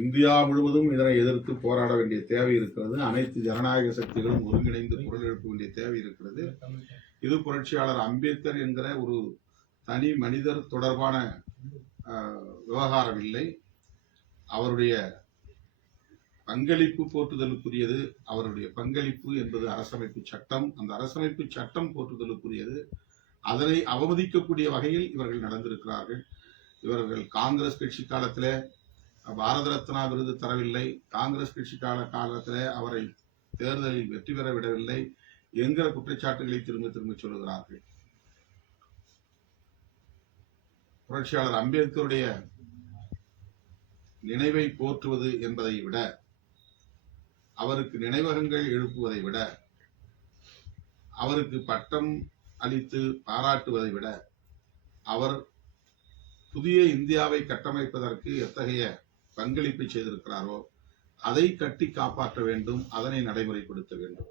India முழுவதும் இதனை எதிர்த்து போராட வேண்டிய தேவை இருக்கிறது. அனைத்து ஜனநாயக சக்திகளும் ஒருங்கிணைந்து குரல் எழுப்ப வேண்டிய தேவை இருக்கிறது. இது புரட்சியாளர் அம்பேத்கர் என்கிற ஒரு தனி மனிதர் தொடர்பான விவகாரம் இல்லை. அவருடைய பங்களிப்பு போற்றுதலுக்குரியது. அவருடைய பங்களிப்பு என்பது அரசமைப்பு சட்டம். அந்த அரசமைப்பு சட்டம் போற்றுதலுக்குரியது. அதனை அவமதிக்கக்கூடிய வகையில் இவர்கள் நடந்திருக்கிறார்கள். இவர்கள் காங்கிரஸ் கட்சி காலத்தில் பாரத ரத்னா விருது தரவில்லை, காங்கிரஸ் கட்சி காலத்தில் அவரை தேர்தலில் வெற்றி பெற விடவில்லை என்கிற குற்றச்சாட்டுகளை திரும்ப திரும்ப சொல்லுகிறார்கள். புரட்சியாளர் அம்பேத்கருடைய நினைவை போற்றுவது என்பதை விட, அவருக்கு நினைவகங்கள் எழுப்புவதை விட, அவருக்கு பட்டம் அளித்து பாராட்டுவதை விட, அவர் புதிய இந்தியாவை கட்டமைப்பதற்கு எத்தகைய பங்களிப்பை செய்திருக்கிறாரோ அதை கட்டி காப்பாற்ற வேண்டும், அதனை நடைமுறைப்படுத்த வேண்டும்.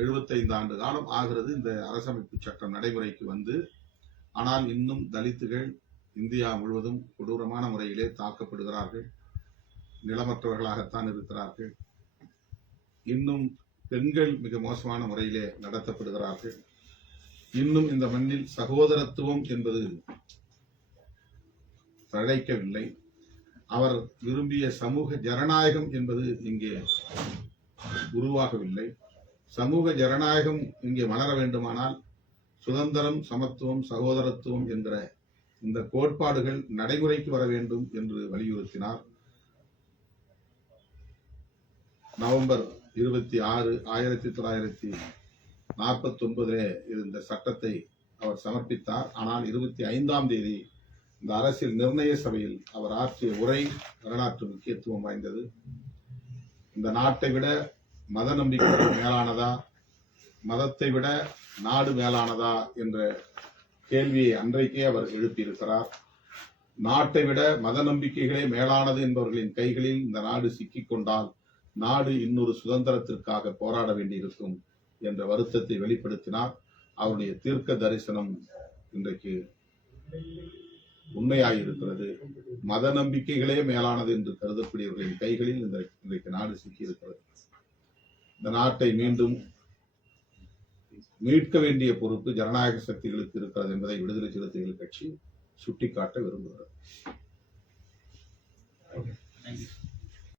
75 ஆண்டு காலம் ஆகிறது இந்த அரசமைப்பு சட்டம் நடைமுறைக்கு வந்து. ஆனால் இன்னும் தலித்துகள் இந்தியா முழுவதும் கொடூரமான முறையிலே தாக்கப்படுகிறார்கள், நிலமற்றவர்களாகத்தான் இருக்கிறார்கள். இன்னும் பெண்கள் மிக மோசமான முறையிலே நடத்தப்படுகிறார்கள். இன்னும் இந்த மண்ணில் சகோதரத்துவம் என்பது தழைக்கவில்லை. அவர் விரும்பிய சமூக ஜனநாயகம் என்பது இங்கே உருவாகவில்லை. சமூக ஜனநாயகம் இங்கே மலர வேண்டுமானால் சுதந்திரம், சமத்துவம், சகோதரத்துவம் என்கிற இந்த கோட்பாடுகள் நடைமுறைக்கு வர வேண்டும் என்று வலியுறுத்தினார். நவம்பர் 26, 1949 இந்த சட்டத்தை அவர் சமர்ப்பித்தார். ஆனால் 25ஆம் தேதி இந்த அரசியல் நிர்ணய சபையில் அவர் ஆற்றிய உரை வரலாற்று முக்கியத்துவம் வாய்ந்தது. இந்த நாட்டை விட மத நம்பிக்கை மேலானதா, மதத்தை விட நாடு மேலானதா என்ற கேள்வியை அன்றைக்கே அவர் எழுப்பியிருக்கிறார். நாட்டை விட மத நம்பிக்கைகளே மேலானது என்பவர்களின் கைகளில் இந்த நாடு சிக்கிக்கொண்டால் நாடு இன்னொரு சுதந்திரத்திற்காக போராட வேண்டியிருக்கும் என்ற வருத்தத்தை வெளிப்படுத்தினார். அவருடைய தீர்க்க தரிசனம் இன்றைக்கு உண்மையாயிருக்கிறது. மத நம்பிக்கைகளே மேலானது என்று கருதக்கூடியவர்களின் கைகளில் இன்றைக்கு நாடு சிக்கியிருக்கிறது. இந்த நாட்டை மீண்டும் மீட்க வேண்டிய பொறுப்பு ஜனநாயக சக்திகளுக்கு இருக்கிறது என்பதை விடுதலை சிறுத்தைகள் கட்சி சுட்டிக்காட்ட விரும்புகிறது.